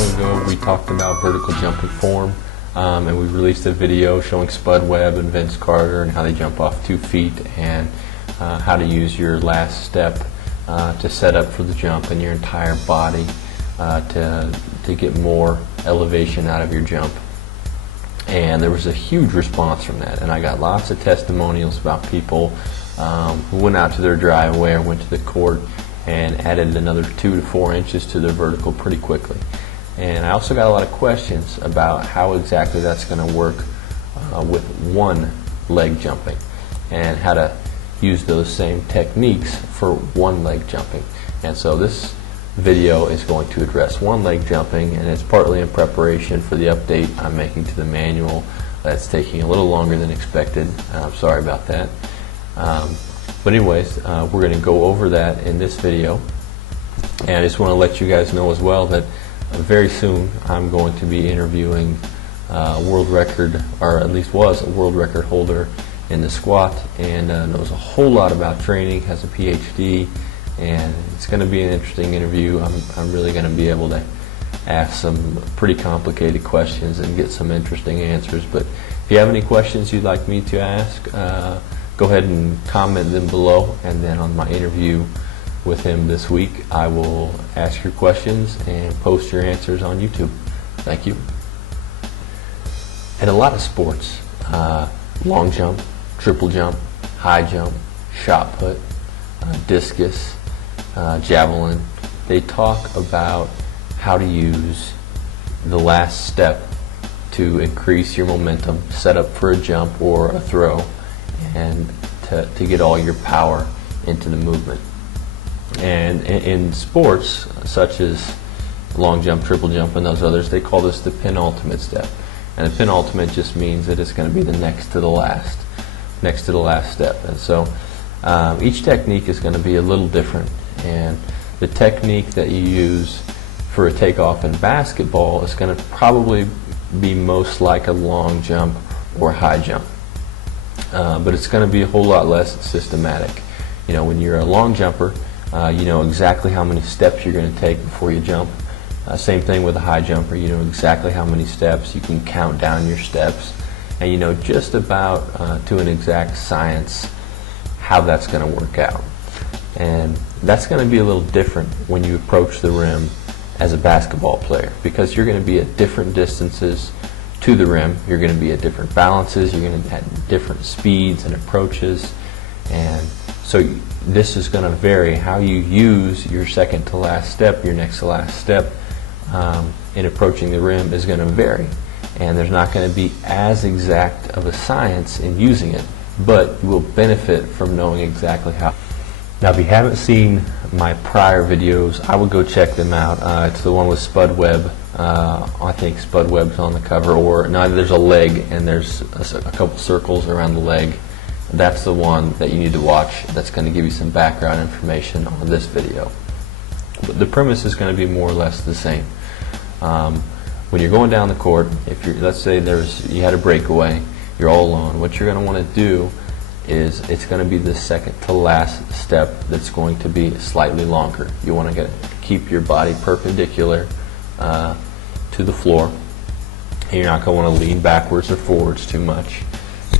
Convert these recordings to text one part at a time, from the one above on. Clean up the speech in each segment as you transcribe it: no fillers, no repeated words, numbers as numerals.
long ago we talked about vertical jumping form, and we released a video showing Spud Webb and Vince Carter and how they jump off 2 feet and how to use your last step to set up for the jump and your entire body to get more elevation out of your jump. And there was a huge response from that, and I got lots of testimonials about people who went out to their driveway or went to the court and added another 2 to 4 inches to their vertical pretty quickly. And I also got a lot of questions about how exactly that's going to work with one leg jumping and how to use those same techniques for one leg jumping. And so this video is going to address one leg jumping, and it's partly in preparation for the update I'm making to the manual that's taking a little longer than expected. I'm sorry about that. But anyways, we're going to go over that in this video, and I just want to let you guys know as well that very soon I'm going to be interviewing a world record, or at least was a world record holder in the squat, and knows a whole lot about training, has a PhD, and it's going to be an interesting interview. I'm really going to be able to ask some pretty complicated questions and get some interesting answers. But if you have any questions you'd like me to ask, go ahead and comment them below, and then on my interview with him this week I will ask your questions and post your answers on YouTube. Thank you. In a lot of sports, long jump, triple jump, high jump, shot put, discus, javelin, they talk about how to use the last step to increase your momentum, set up for a jump or a throw, and to get all your power into the movement. And in sports such as long jump, triple jump, and those others, they call this the penultimate step. And the penultimate just means that it's going to be the next to the last step. And so each technique is going to be a little different, and the technique that you use for a takeoff in basketball is going to probably be most like a long jump or high jump. But it's going to be a whole lot less systematic. You know, when you're a long jumper, you know exactly how many steps you're going to take before you jump. Same thing with a high jumper. You know exactly how many steps. You can count down your steps, and you know just about to an exact science how that's going to work out. And that's going to be a little different when you approach the rim as a basketball player, because you're going to be at different distances to the rim. You're going to be at different balances. You're going to have different speeds and approaches, and so this is going to vary. How you use your second to last step, your next to last step in approaching the rim is going to vary, and there's not going to be as exact of a science in using it, but you will benefit from knowing exactly how. Now, if you haven't seen my prior videos, I would go check them out. It's the one with Spud Webb. I think Spud Webb's on the cover, or no, there's a leg and there's a couple circles around the leg. That's the one that you need to watch. That's going to give you some background information on this video. But the premise is going to be more or less the same. When you're going down the court, if you're, let's say you had a breakaway, you're all alone, what you're going to want to do is it's going to be the second to last step that's going to be slightly longer. You want to keep your body perpendicular to the floor, and you're not going to want to lean backwards or forwards too much,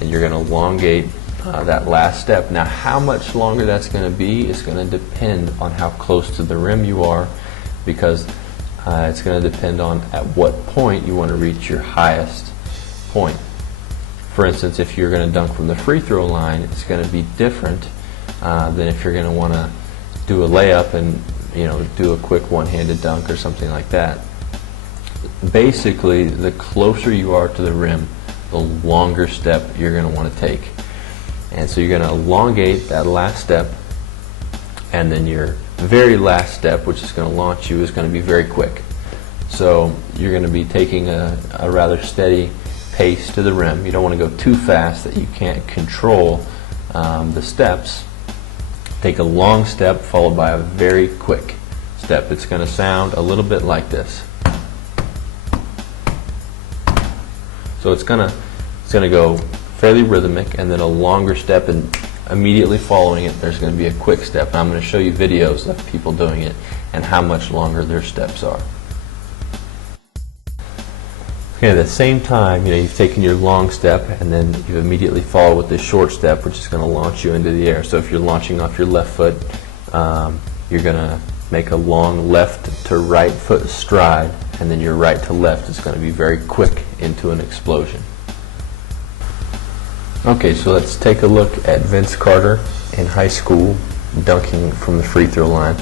and you're going to elongate that last step. Now, how much longer that's going to be is going to depend on how close to the rim you are, because it's going to depend on at what point you want to reach your highest point. For instance, if you're going to dunk from the free throw line, it's going to be different than if you're going to want to do a layup and do a quick one-handed dunk or something like that. Basically, the closer you are to the rim, the longer step you're going to want to take. And so you're going to elongate that last step, and then your very last step, which is going to launch you, is going to be very quick. So you're going to be taking a rather steady pace to the rim. You don't want to go too fast that you can't control the steps. Take a long step followed by a very quick step. It's going to sound a little bit like this. So it's going to go fairly rhythmic, and then a longer step, and immediately following it there's going to be a quick step. And I'm going to show you videos of people doing it and how much longer their steps are. Okay, at the same time, you've taken your long step and then you immediately follow with this short step, which is going to launch you into the air. So if you're launching off your left foot, you're going to make a long left to right foot stride, and then your right to left is going to be very quick into an explosion. Okay, so let's take a look at Vince Carter in high school dunking from the free throw line.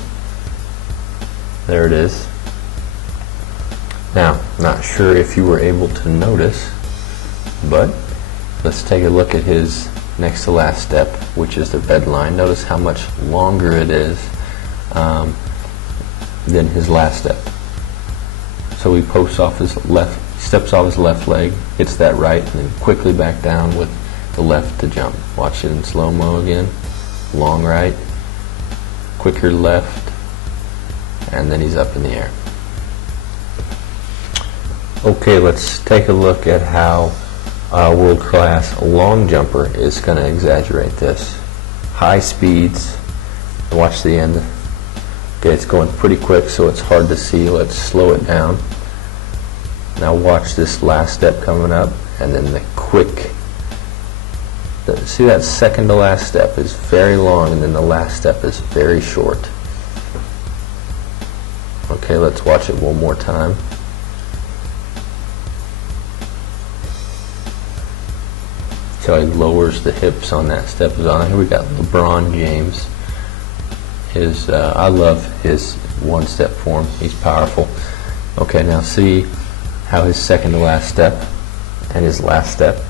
There it is. Now, not sure if you were able to notice, but let's take a look at his next to last step, which is the red line. Notice how much longer it is than his last step. So he steps off his left leg, hits that right, and then quickly back down with the left to jump. Watch it in slow-mo again. Long right, quicker left, and then he's up in the air. Okay, let's take a look at how a world-class long jumper is going to exaggerate this. High speeds. Watch the end. Okay, it's going pretty quick, so it's hard to see. Let's slow it down. Now watch this last step coming up, and then the quick. See, that second to last step is very long, and then the last step is very short. Okay, let's watch it one more time. So he lowers the hips on that step. Here we got LeBron James. I love his one-step form. He's powerful. Okay, now see how his second to last step and his last step,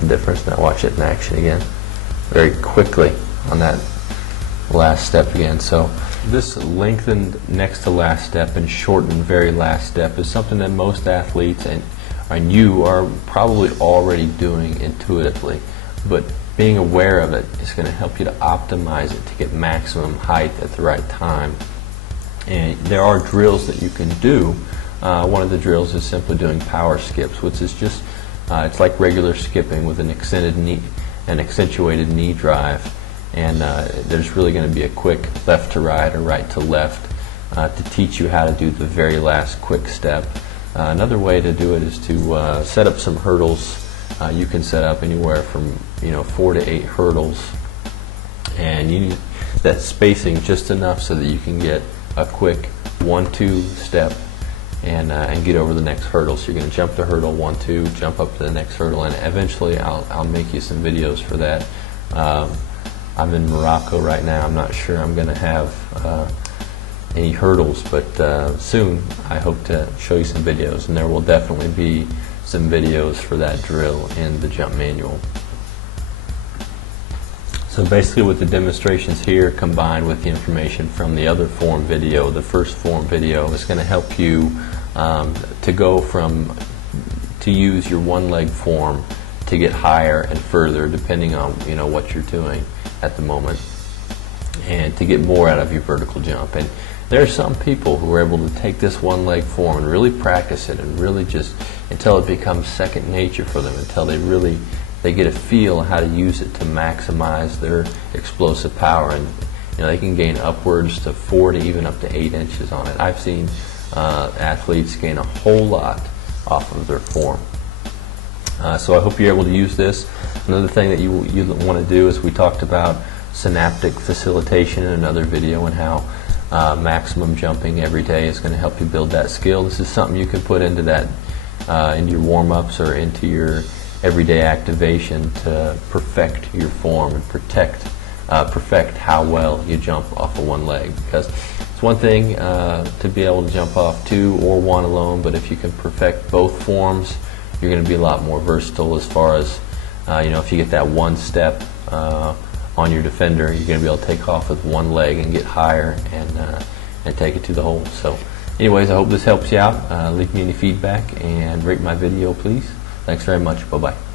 the difference. Now watch it in action again. Very quickly on that last step again. So this lengthened next to last step and shortened very last step is something that most athletes and you are probably already doing intuitively, but being aware of it is going to help you to optimize it to get maximum height at the right time. And there are drills that you can do. One of the drills is simply doing power skips, which is just it's like regular skipping with an accentuated knee drive, and there's really going to be a quick left to right or right to left to teach you how to do the very last quick step. Another way to do it is to set up some hurdles. You can set up anywhere from 4 to 8 hurdles, and you need that spacing just enough so that you can get a quick 1-2 step and get over the next hurdle. So you're going to jump the hurdle 1-2, jump up to the next hurdle, and eventually I'll make you some videos for that. I'm in Morocco right now. I'm not sure I'm going to have any hurdles, but soon I hope to show you some videos, and there will definitely be some videos for that drill in the jump manual. So basically with the demonstrations here combined with the information from the other form video, the first form video is going to help you to use your one leg form to get higher and further depending on what you're doing at the moment, and to get more out of your vertical jump. And there are some people who are able to take this one leg form and really practice it, and really just until it becomes second nature for them, until they get a feel of how to use it to maximize their explosive power, and they can gain upwards to 4 to even up to 8 inches on it. I've seen athletes gain a whole lot off of their form. So I hope you're able to use this. Another thing that you want to do is, we talked about synaptic facilitation in another video, and how maximum jumping every day is going to help you build that skill. This is something you can put into your warm-ups or into your everyday activation to perfect your form and perfect how well you jump off of one leg. Because it's one thing to be able to jump off 2 or 1 alone, but if you can perfect both forms, you're going to be a lot more versatile as far as if you get that one step on your defender, you're going to be able to take off with one leg and get higher and take it to the hole. So anyways, I hope this helps you out. Leave me any feedback and rate my video, please. Thanks very much. Bye-bye.